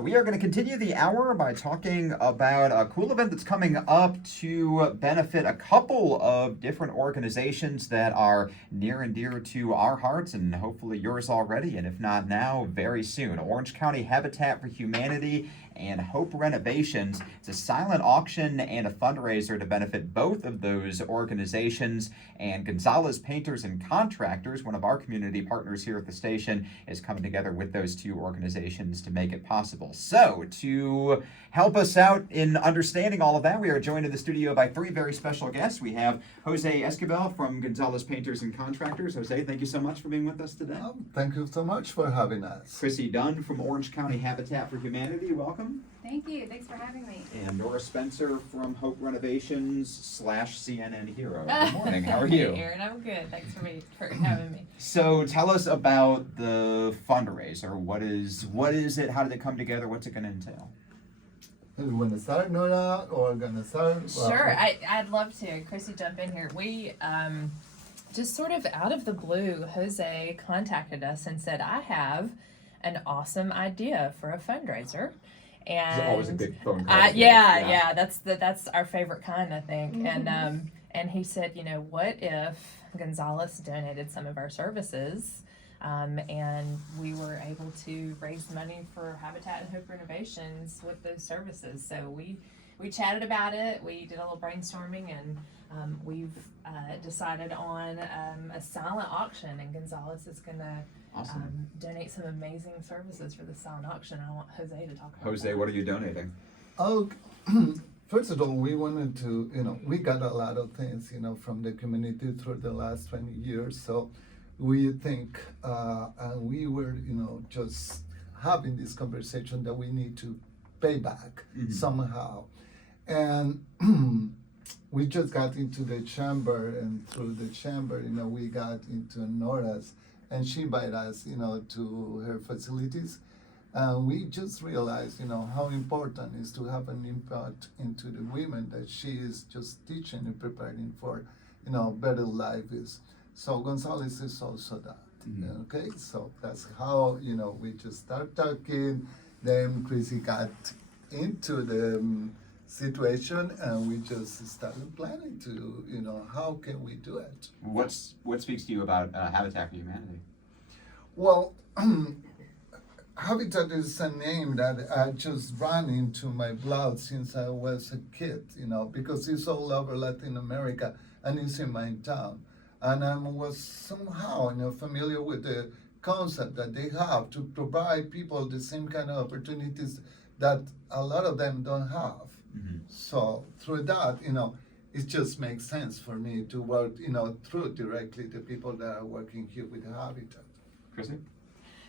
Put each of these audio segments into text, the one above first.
We are going to continue the hour by talking about a cool event that's coming up to benefit a couple of different organizations that are near and dear to our hearts, and hopefully yours already, and if not now, very soon. Orange County Habitat for Humanity and Hope Renovations. It's a silent auction and a fundraiser to benefit both of those organizations. And Gonzalez Painters and Contractors, one of our community partners here at the station, is coming together with those two organizations to make it possible. So, to help us out in understanding all of that, we are joined in the studio by three very special guests. We have Jose Esquivel from Gonzalez Painters and Contractors. Jose, thank you so much for being with us today. Thank you so much for having us. Chrissy Dunn from Orange County Habitat for Humanity, welcome. Thank you. Thanks for having me. And Nora Spencer from Hope Renovations / CNN Hero. Good morning. How are you? Hey, Aaron, I'm good. Thanks for having me. So tell us about the fundraiser. What is it? How did it come together? What's it going to entail? You want to start, Nora, or gonna start? Sure. I'd love to. Chrissy, jump in here. We just sort of out of the blue, Jose contacted us and said, "I have an awesome idea for a fundraiser." And it's always a big phone call. Yeah. That's our favorite kind, I think. Mm-hmm. And he said, what if Gonzalez donated some of our services, and we were able to raise money for Habitat and Hope Renovations with those services. So we chatted about it. We did a little brainstorming, and we've decided on a silent auction, and Gonzalez is going to Awesome. donate some amazing services for the silent auction. I want Jose to talk about Jose, that. what are you donating? Oh, first of all, we wanted to, we got a lot of things, from the community through the last 20 years. So we think, and we were, just having this conversation that we need to pay back somehow. And we just got into the chamber, and through the chamber, we got into Nora's, and she invited us, to her facilities. We just realized, how important it is to have an impact into the women that she is just teaching and preparing for, better life is. So Gonzalez is also that. Okay, so that's how, we just start talking. Then Chrissy got into the situation, and we just started planning to, how can we do it? What speaks to you about Habitat for Humanity? Well, Habitat is a name that I just ran into my blood since I was a kid, because it's all over Latin America and it's in my town. And I was somehow, familiar with the concept that they have to provide people the same kind of opportunities that a lot of them don't have. So through that, it just makes sense for me to work, through directly the people that are working here with Habitat. Chrissy?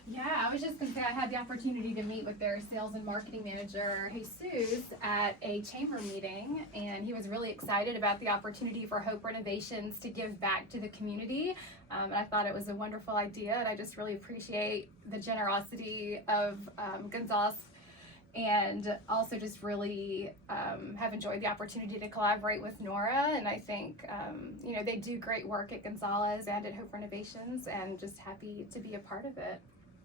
Yeah, I was just going to say I had the opportunity to meet with their sales and marketing manager, Jesus, at a chamber meeting, and he was really excited about the opportunity for Hope Renovations to give back to the community. And I thought it was a wonderful idea, and I just really appreciate the generosity of Gonzalez, and also just really have enjoyed the opportunity to collaborate with Nora. And I think, they do great work at Gonzalez and at Hope Renovations, and just happy to be a part of it.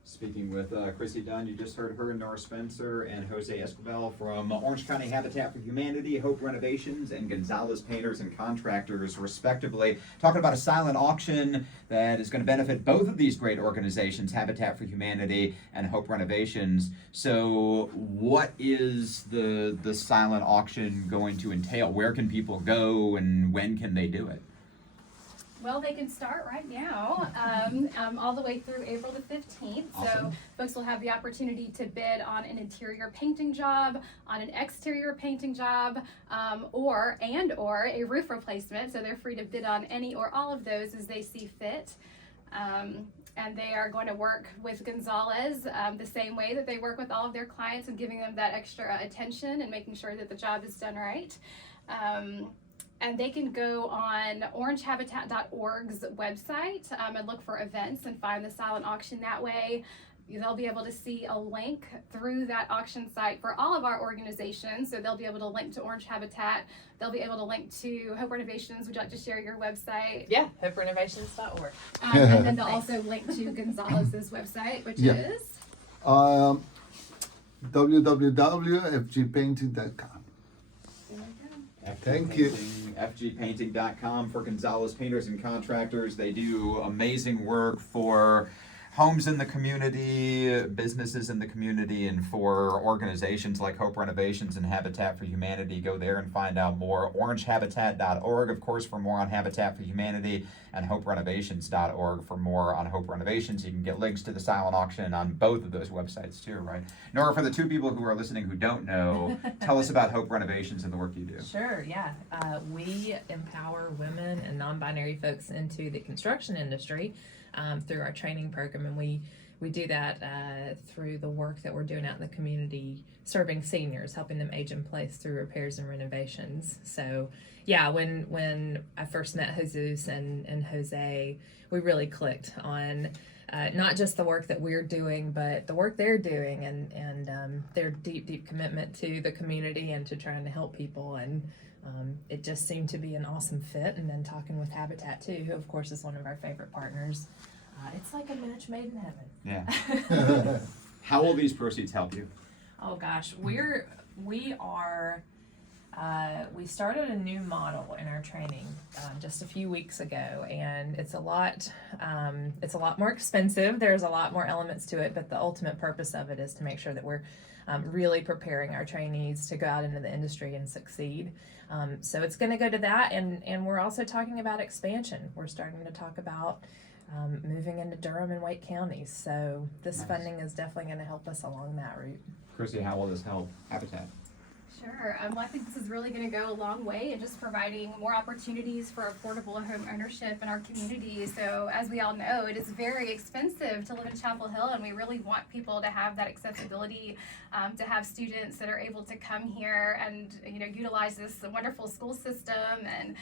Speaking with Chrissy Dunn, you just heard her, Nora Spencer, and Jose Esquivel from Orange County Habitat for Humanity, Hope Renovations, and Gonzalez Painters and Contractors, respectively, talking about a silent auction that is going to benefit both of these great organizations, Habitat for Humanity and Hope Renovations. So what is the silent auction going to entail? Where can people go, and when can they do it? Well, they can start right now, all the way through April the 15th. Awesome. So folks will have the opportunity to bid on an interior painting job, on an exterior painting job, or a roof replacement. So they're free to bid on any or all of those as they see fit. And they are going to work with Gonzalez the same way that they work with all of their clients, and giving them that extra attention and making sure that the job is done right. And they can go on orangehabitat.org's website and look for events and find the silent auction that way. They'll be able to see a link through that auction site for all of our organizations. So they'll be able to link to Orange Habitat. They'll be able to link to Hope Renovations. Would you like to share your website? Yeah, hoperenovations.org. And then they'll also link to Gonzalez's website, which is? www.fgpainting.com. Thank you. FGpainting.com for Gonzalez Painters and Contractors. They do amazing work for homes in the community, businesses in the community, and for organizations like Hope Renovations and Habitat for Humanity. Go there and find out more. OrangeHabitat.org, of course, for more on Habitat for Humanity, and HopeRenovations.org for more on Hope Renovations. You can get links to the silent auction on both of those websites too, right? Nora, for the two people who are listening who don't know, tell us about Hope Renovations and the work you do. Sure, yeah. We empower women and non-binary folks into the construction industry through our training program, and we do that through the work that we're doing out in the community, serving seniors, helping them age in place through repairs and renovations. So yeah, when I first met Jesus and Jose, we really clicked on not just the work that we're doing, but the work they're doing, and their deep commitment to the community and to trying to help people. And it just seemed to be an awesome fit. And then talking with Habitat too, who of course is one of our favorite partners, it's like a match made in heaven. Yeah. How will these proceeds help you? Oh gosh, we started a new model in our training just a few weeks ago, and it's a lot more expensive. There's a lot more elements to it, but the ultimate purpose of it is to make sure that we're really preparing our trainees to go out into the industry and succeed. So it's going to go to that, and we're also talking about expansion. We're starting to talk about moving into Durham and Wake counties. So this Nice. funding is definitely going to help us along that route. Chrissy, how will this help Habitat? Sure. Well, I think this is really going to go a long way in just providing more opportunities for affordable home ownership in our community. So, as we all know, it is very expensive to live in Chapel Hill, and we really want people to have that accessibility, to have students that are able to come here and utilize this wonderful school system. And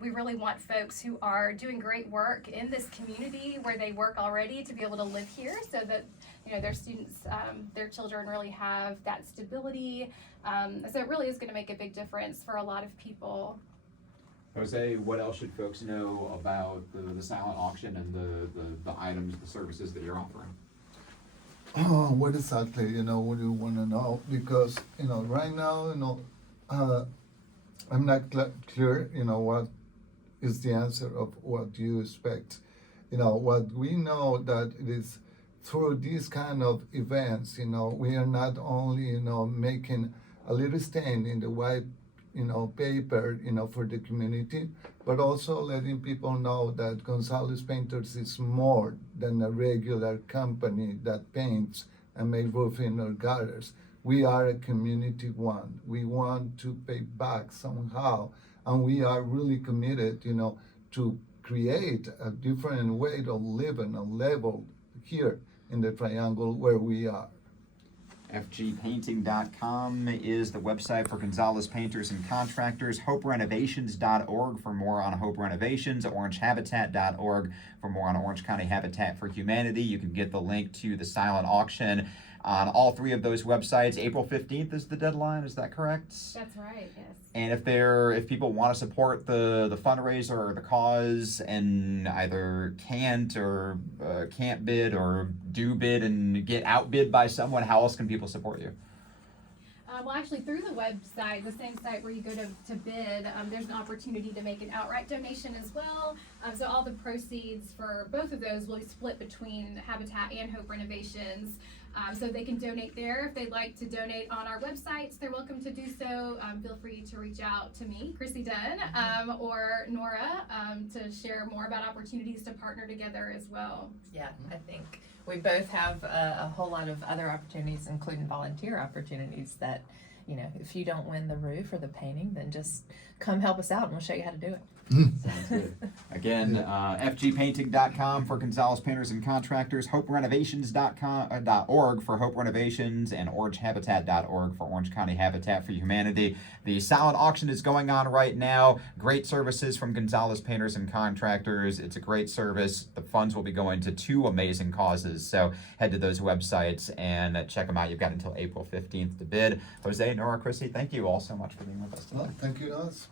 we really want folks who are doing great work in this community where they work already to be able to live here, so that their students, their children really have that stability. So it really is going to make a big difference for a lot of people. Jose, what else should folks know about the silent auction and the items, the services that you're offering? Oh, what exactly, what do you want to know? Because, right now, I'm not clear, what is the answer of what you expect. What we know that it is through these kind of events, we are not only, making a little stain in the white, paper, for the community, but also letting people know that Gonzalez Painters is more than a regular company that paints and make roofing or gutters. We are a community one. We want to pay back somehow, and we are really committed, to create a different way of living, a level here in the triangle where we are. FGpainting.com is the website for Gonzalez Painters and Contractors. HopeRenovations.org for more on Hope Renovations. OrangeHabitat.org for more on Orange County Habitat for Humanity. You can get the link to the silent auction on all three of those websites. April 15th is the deadline, is that correct? That's right, yes. And if people want to support the fundraiser or the cause and either can't bid or do bid and get outbid by someone, how else can people support you? Well, actually, through the website, the same site where you go to bid, there's an opportunity to make an outright donation as well. So all the proceeds for both of those will be split between Habitat and Hope Renovations. So they can donate there. If they'd like to donate on our websites, they're welcome to do so. Feel free to reach out to me, Chrissy Dunn, or Nora, to share more about opportunities to partner together as well. Yeah, I think we both have a whole lot of other opportunities, including volunteer opportunities that, if you don't win the roof or the painting, then just come help us out and we'll show you how to do it. Sounds good. Again, FGpainting.com for Gonzalez Painters and Contractors, HopeRenovations.org for Hope Renovations, and OrangeHabitat.org for Orange County Habitat for Humanity. The silent auction is going on right now. Great services from Gonzalez Painters and Contractors. It's a great service. The funds will be going to two amazing causes. So head to those websites and check them out. You've got until April 15th to bid. Jose, Nora, Chrissy, thank you all so much for being with us today. Well, thank you, guys.